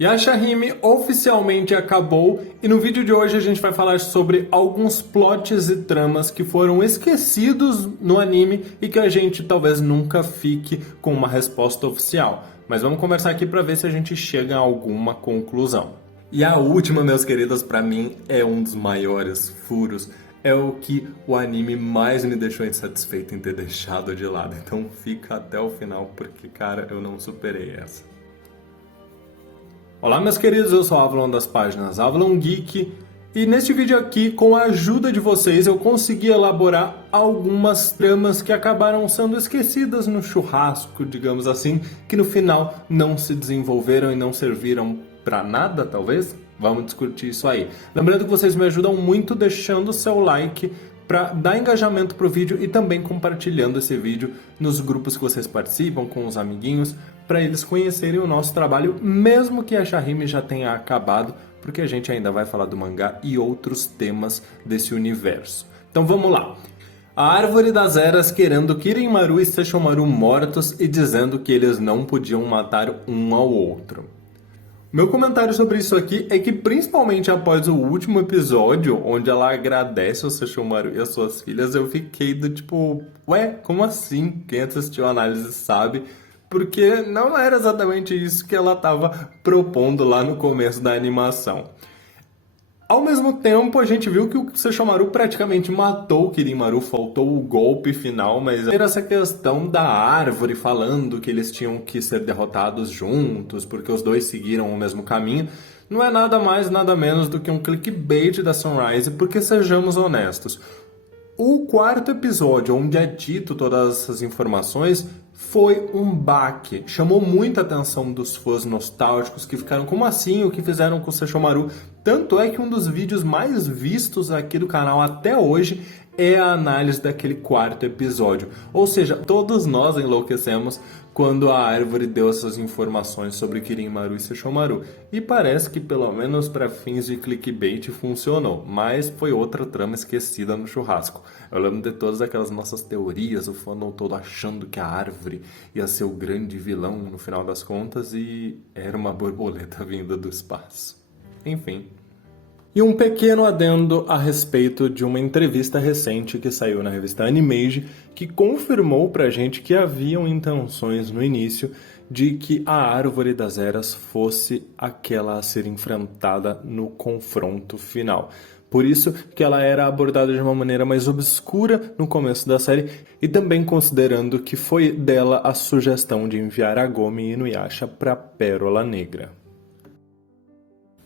E a Shahime oficialmente acabou, e no vídeo de hoje a gente vai falar sobre alguns plots e tramas que foram esquecidos no anime e que a gente talvez nunca fique com uma resposta oficial. Mas vamos conversar aqui para ver se a gente chega a alguma conclusão. E a última, meus queridos, pra mim é um dos maiores furos. É o que o anime mais me deixou insatisfeito em ter deixado de lado. Então fica até o final, porque, cara, eu não superei essa. Olá, meus queridos, eu sou o Avalon das páginas Avalon Geek. E neste vídeo aqui, com a ajuda de vocês, eu consegui elaborar algumas tramas que acabaram sendo esquecidas no churrasco, digamos assim, que no final não se desenvolveram e não serviram pra nada, talvez? Vamos discutir isso aí. Lembrando que vocês me ajudam muito deixando o seu like para dar engajamento pro vídeo e também compartilhando esse vídeo nos grupos que vocês participam, com os amiguinhos, para eles conhecerem o nosso trabalho, mesmo que a Shahime já tenha acabado, porque a gente ainda vai falar do mangá e outros temas desse universo. Então vamos lá. A Árvore das Eras querendo Kirin-Maru e Sesshomaru mortos e dizendo que eles não podiam matar um ao outro. Meu comentário sobre isso aqui é que, principalmente após o último episódio, onde ela agradece ao Sesshomaru e as suas filhas, eu fiquei do tipo, ué, como assim? Quem assistiu a análise sabe, porque não era exatamente isso que ela estava propondo lá no começo da animação. Ao mesmo tempo, a gente viu que o Sesshomaru praticamente matou o Kirin-Maru, faltou o golpe final, mas era essa questão da árvore falando que eles tinham que ser derrotados juntos, porque os dois seguiram o mesmo caminho, não é nada mais, nada menos do que um clickbait da Sunrise, porque sejamos honestos. O quarto episódio, onde é dito todas essas informações, foi um baque. Chamou muita atenção dos fãs nostálgicos que ficaram, como assim, o que fizeram com o Sesshomaru? Tanto é que um dos vídeos mais vistos aqui do canal até hoje é a análise daquele quarto episódio. Ou seja, todos nós enlouquecemos quando a árvore deu essas informações sobre Kirin-Maru e Sesshomaru. E parece que pelo menos para fins de clickbait funcionou, mas foi outra trama esquecida no churrasco. Eu lembro de todas aquelas nossas teorias, o fandom todo achando que a árvore ia ser o grande vilão no final das contas e era uma borboleta vinda do espaço. Enfim. E um pequeno adendo a respeito de uma entrevista recente que saiu na revista Animage, que confirmou pra gente que haviam intenções no início de que a Árvore das Eras fosse aquela a ser enfrentada no confronto final. Por isso que ela era abordada de uma maneira mais obscura no começo da série, e também considerando que foi dela a sugestão de enviar a Gomi e Inuyasha para Pérola Negra.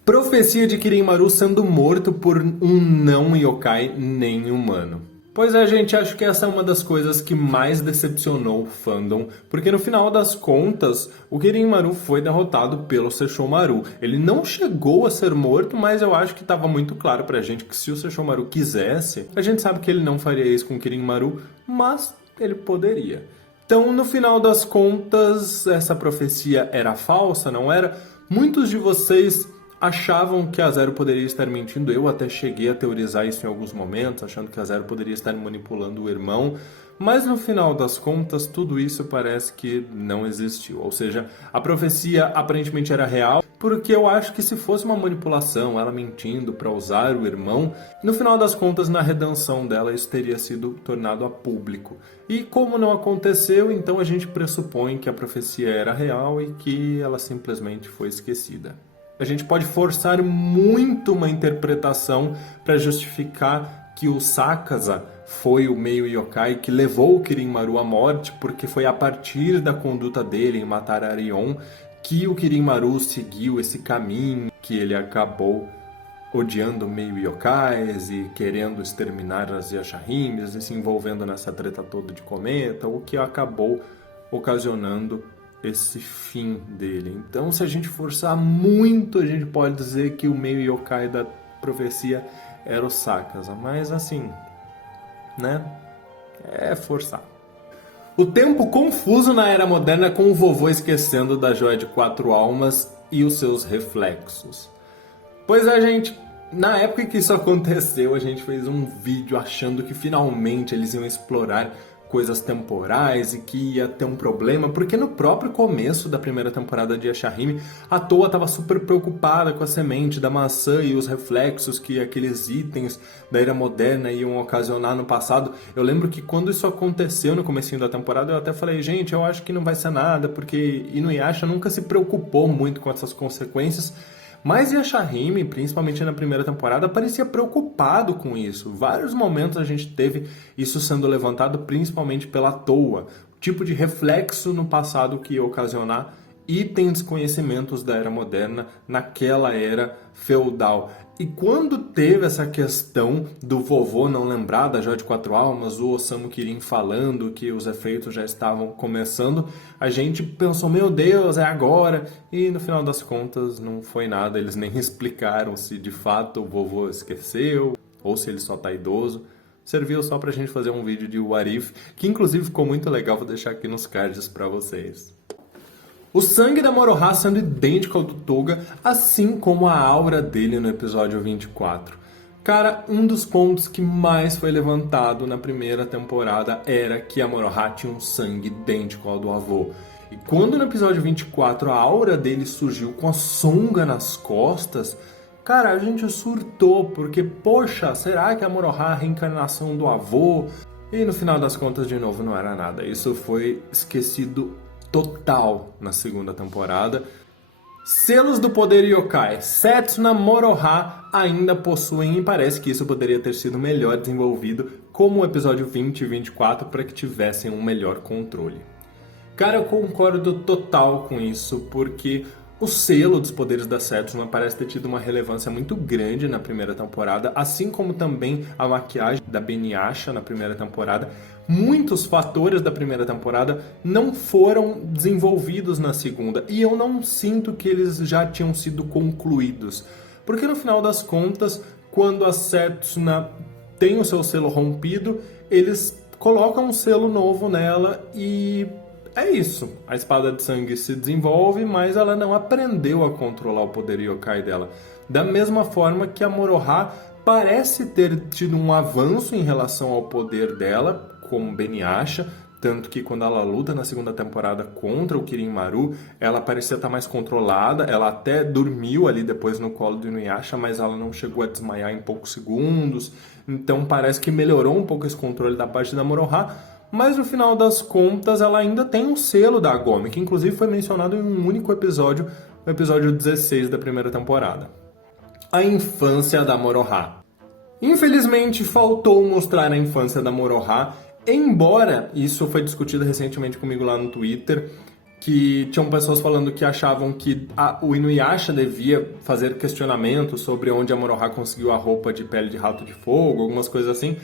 Profecia de Kirin-Maru sendo morto por um não yokai nem humano. Pois é, gente, acho que essa é uma das coisas que mais decepcionou o fandom, porque no final das contas, o Kirin-Maru foi derrotado pelo Sesshomaru. Ele não chegou a ser morto, mas eu acho que estava muito claro pra gente que se o Sesshomaru quisesse, a gente sabe que ele não faria isso com o Kirin-Maru, mas ele poderia. Então, no final das contas, essa profecia era falsa, não era? Muitos de vocês achavam que a Zero poderia estar mentindo. Eu até cheguei a teorizar isso em alguns momentos, achando que a Zero poderia estar manipulando o irmão, mas no final das contas tudo isso parece que não existiu. Ou seja, a profecia aparentemente era real, porque eu acho que se fosse uma manipulação, ela mentindo para usar o irmão, no final das contas na redenção dela isso teria sido tornado a público. E como não aconteceu, então a gente pressupõe que a profecia era real e que ela simplesmente foi esquecida. A gente pode forçar muito uma interpretação para justificar que o Sakaza foi o meio yokai que levou o Kirin-Maru à morte, porque foi a partir da conduta dele em matar Arion que o Kirin-Maru seguiu esse caminho, que ele acabou odiando meio yokais e querendo exterminar as Yashahimes e se envolvendo nessa treta toda de cometa, o que acabou ocasionando esse fim dele. Então, se a gente forçar muito, a gente pode dizer que o meio yokai da profecia era o Sakaza, mas assim, né? É forçar. O tempo confuso na Era Moderna com o vovô esquecendo da Joia de Quatro Almas e os seus reflexos. Pois é, gente, na época que isso aconteceu, a gente fez um vídeo achando que finalmente eles iam explorar coisas temporais e que ia ter um problema, porque no próprio começo da primeira temporada de Yashahime, a Toa estava super preocupada com a semente da maçã e os reflexos que aqueles itens da Era Moderna iam ocasionar no passado. Eu lembro que quando isso aconteceu no comecinho da temporada, eu até falei, gente, eu acho que não vai ser nada, porque Inuyasha nunca se preocupou muito com essas consequências. Mas Yashahime, principalmente na primeira temporada, parecia preocupado com isso. Vários momentos a gente teve isso sendo levantado, principalmente pela Toa. O tipo de reflexo no passado que ia ocasionar itens, conhecimentos da Era Moderna naquela era feudal. E quando teve essa questão do vovô não lembrar da Joia de Quatro Almas, o Osamu Kirin falando que os efeitos já estavam começando, a gente pensou, meu Deus, é agora! E no final das contas não foi nada, eles nem explicaram se de fato o vovô esqueceu ou se ele só tá idoso. Serviu só pra gente fazer um vídeo de What If, que inclusive ficou muito legal, vou deixar aqui nos cards pra vocês. O sangue da Moroha sendo idêntico ao do Toga, assim como a aura dele no episódio 24. Cara, um dos pontos que mais foi levantado na primeira temporada era que a Moroha tinha um sangue idêntico ao do avô. E quando no episódio 24 a aura dele surgiu com a sunga nas costas, cara, a gente surtou, porque, poxa, será que a Moroha é a reencarnação do avô? E no final das contas, de novo, não era nada. Isso foi esquecido total na segunda temporada. Selos do poder yokai. Setsuna Moroha ainda possuem e parece que isso poderia ter sido melhor desenvolvido como o episódio 20 e 24 para que tivessem um melhor controle. Cara, eu concordo total com isso, porque o selo dos poderes da Setsuna parece ter tido uma relevância muito grande na primeira temporada, assim como também a maquiagem da Beniyasha na primeira temporada. Muitos fatores da primeira temporada não foram desenvolvidos na segunda, e eu não sinto que eles já tinham sido concluídos. Porque no final das contas, quando a Setsuna tem o seu selo rompido, eles colocam um selo novo nela e é isso. A espada de sangue se desenvolve, mas ela não aprendeu a controlar o poder yokai dela. Da mesma forma que a Moroha parece ter tido um avanço em relação ao poder dela, como Beniyasha, tanto que quando ela luta na segunda temporada contra o Kirin Maru, ela parecia estar mais controlada, ela até dormiu ali depois no colo do Inuyasha, mas ela não chegou a desmaiar em poucos segundos, então parece que melhorou um pouco esse controle da parte da Moroha, mas no final das contas ela ainda tem um selo da Agome, que inclusive foi mencionado em um único episódio, o episódio 16 da primeira temporada. A infância da Moroha. Infelizmente faltou mostrar a infância da Moroha, embora isso foi discutido recentemente comigo lá no Twitter, que tinham pessoas falando que achavam que o Inuyasha devia fazer questionamentos sobre onde a Moroha conseguiu a roupa de pele de rato de fogo, algumas coisas assim.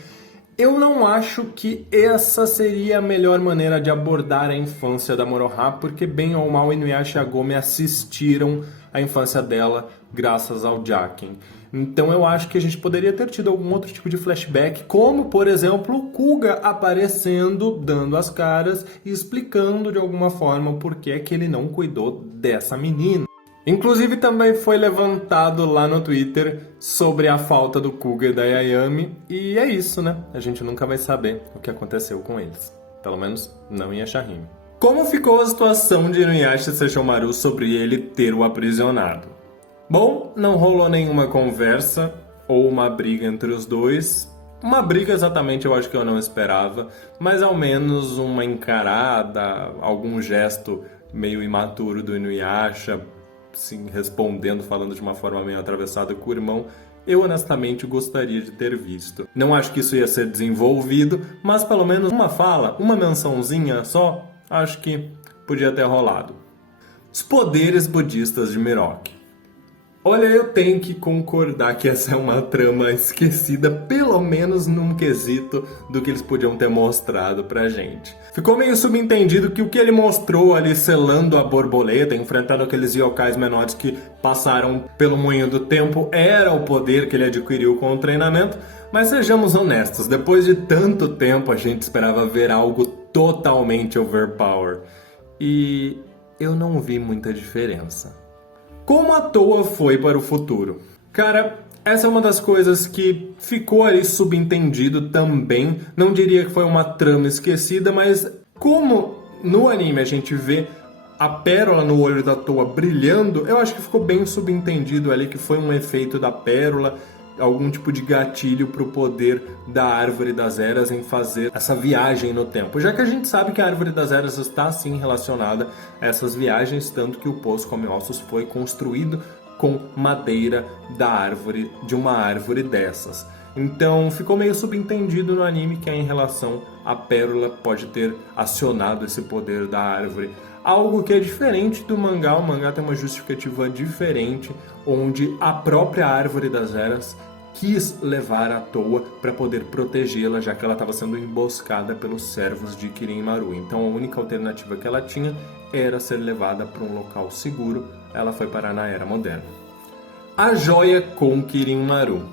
Eu não acho que essa seria a melhor maneira de abordar a infância da Moroha, porque bem ou mal Inuyasha e Agome assistiram a infância dela graças ao Jaken. Então eu acho que a gente poderia ter tido algum outro tipo de flashback, como, por exemplo, o Kuga aparecendo, dando as caras e explicando de alguma forma por que é que ele não cuidou dessa menina. Inclusive também foi levantado lá no Twitter sobre a falta do Kuga e da Yayami, e é isso, né? A gente nunca vai saber o que aconteceu com eles. Pelo menos não em Yashahime. Como ficou a situação de Inuyasha Sesshomaru sobre ele ter o aprisionado? Bom, não rolou nenhuma conversa ou uma briga entre os dois. Uma briga exatamente eu acho que eu não esperava, mas ao menos uma encarada, algum gesto meio imaturo do Inuyasha, sim, respondendo, falando de uma forma meio atravessada com o irmão, eu honestamente gostaria de ter visto. Não acho que isso ia ser desenvolvido, mas pelo menos uma fala, uma mençãozinha só, acho que podia ter rolado. Os poderes budistas de Miroki. Olha, eu tenho que concordar que essa é uma trama esquecida, pelo menos num quesito do que eles podiam ter mostrado pra gente. Ficou meio subentendido que o que ele mostrou ali selando a borboleta, enfrentando aqueles yokais menores que passaram pelo moinho do tempo, era o poder que ele adquiriu com o treinamento, mas sejamos honestos, depois de tanto tempo a gente esperava ver algo totalmente overpower. E eu não vi muita diferença. Como a Toa foi para o futuro? Cara, Essa é uma das coisas que ficou ali subentendido também. Não diria que foi uma trama esquecida, mas como no anime a gente vê a pérola no olho da Toa brilhando, eu acho que ficou bem subentendido ali que foi um efeito da pérola, algum tipo de gatilho para o poder da Árvore das Eras em fazer essa viagem no tempo. Já que a gente sabe que a Árvore das Eras está sim relacionada a essas viagens, tanto que o Poço Come Ossos foi construído com madeira da árvore, de uma árvore dessas. Então ficou meio subentendido no anime que é em relação à pérola pode ter acionado esse poder da árvore. Algo que é diferente do mangá, o mangá tem uma justificativa diferente, onde a própria Árvore das Eras quis levar a Toa para poder protegê-la, já que ela estava sendo emboscada pelos servos de Kirin Maru. Então a única alternativa que ela tinha era ser levada para um local seguro. Ela foi parar na Era Moderna. A joia com Kirin Maru.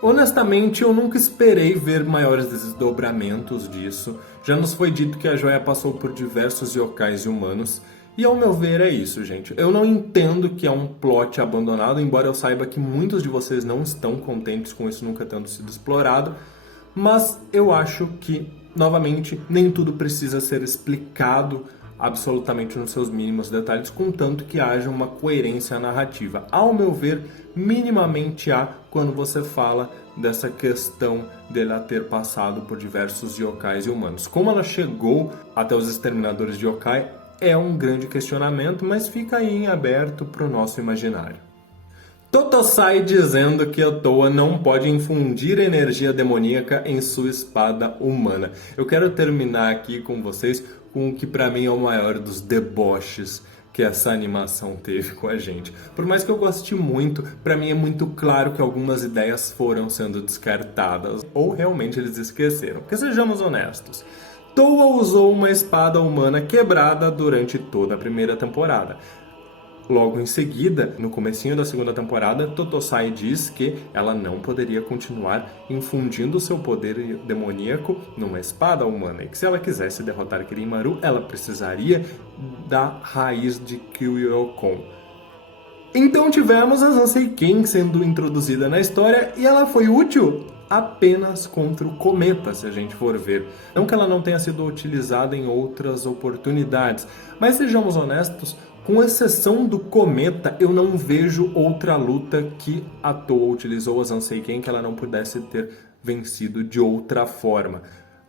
Honestamente, eu nunca esperei ver maiores desdobramentos disso. Já nos foi dito que a joia passou por diversos yokais humanos. E ao meu ver é isso, gente. Eu não entendo que é um plot abandonado, embora eu saiba que muitos de vocês não estão contentes com isso nunca tendo sido explorado. Mas eu acho que, novamente, nem tudo precisa ser explicado absolutamente nos seus mínimos detalhes, contanto que haja uma coerência narrativa. Ao meu ver, minimamente há quando você fala dessa questão dela ter passado por diversos yokais e humanos. Como ela chegou até os exterminadores de yokai é um grande questionamento, mas fica aí em aberto para o nosso imaginário. Totosai dizendo que a Toa não pode infundir energia demoníaca em sua espada humana. Eu quero terminar aqui com vocês com o que para mim é o maior dos deboches que essa animação teve com a gente. Por mais que eu goste muito, para mim é muito claro que algumas ideias foram sendo descartadas ou realmente eles esqueceram. Porque sejamos honestos, Toa usou uma espada humana quebrada durante toda a primeira temporada. Logo em seguida, no comecinho da segunda temporada, Totosai diz que ela não poderia continuar infundindo seu poder demoníaco numa espada humana e que se ela quisesse derrotar Kirin Maru, ela precisaria da raiz de Kyuhyokon. Então tivemos a Zanseiken sendo introduzida na história e ela foi útil apenas contra o cometa, se a gente for ver. Não que ela não tenha sido utilizada em outras oportunidades, mas sejamos honestos, com exceção do cometa, eu não vejo outra luta que a Toa utilizou a Zanseiken que ela não pudesse ter vencido de outra forma.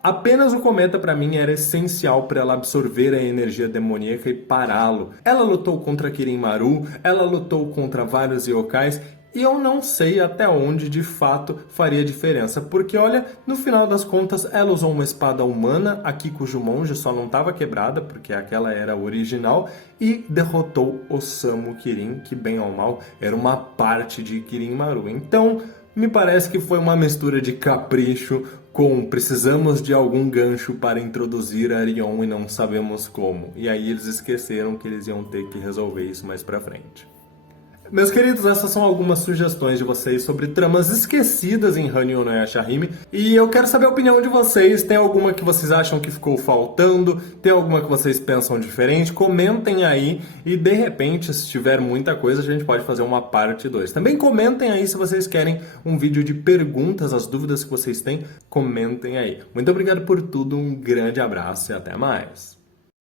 Apenas o cometa para mim era essencial para ela absorver a energia demoníaca e pará-lo. Ela lutou contra Kirin Maru, ela lutou contra vários yokais e eu não sei até onde de fato faria diferença, porque olha, no final das contas ela usou uma espada humana, a Kikujumonji só não estava quebrada, porque aquela era a original, e derrotou Osamu Kirin, que bem ou mal era uma parte de Kirin Maru. Então, me parece que foi uma mistura de capricho com precisamos de algum gancho para introduzir a Arion e não sabemos como. E aí eles esqueceram que eles iam ter que resolver isso mais pra frente. Meus queridos, essas são algumas sugestões de vocês sobre tramas esquecidas em Hanyo no Yashahime. E eu quero saber a opinião de vocês. Tem alguma que vocês acham que ficou faltando? Tem alguma que vocês pensam diferente? Comentem aí e de repente, se tiver muita coisa, a gente pode fazer uma parte 2. Também comentem aí se vocês querem um vídeo de perguntas, as dúvidas que vocês têm. Comentem aí. Muito obrigado por tudo, um grande abraço e até mais.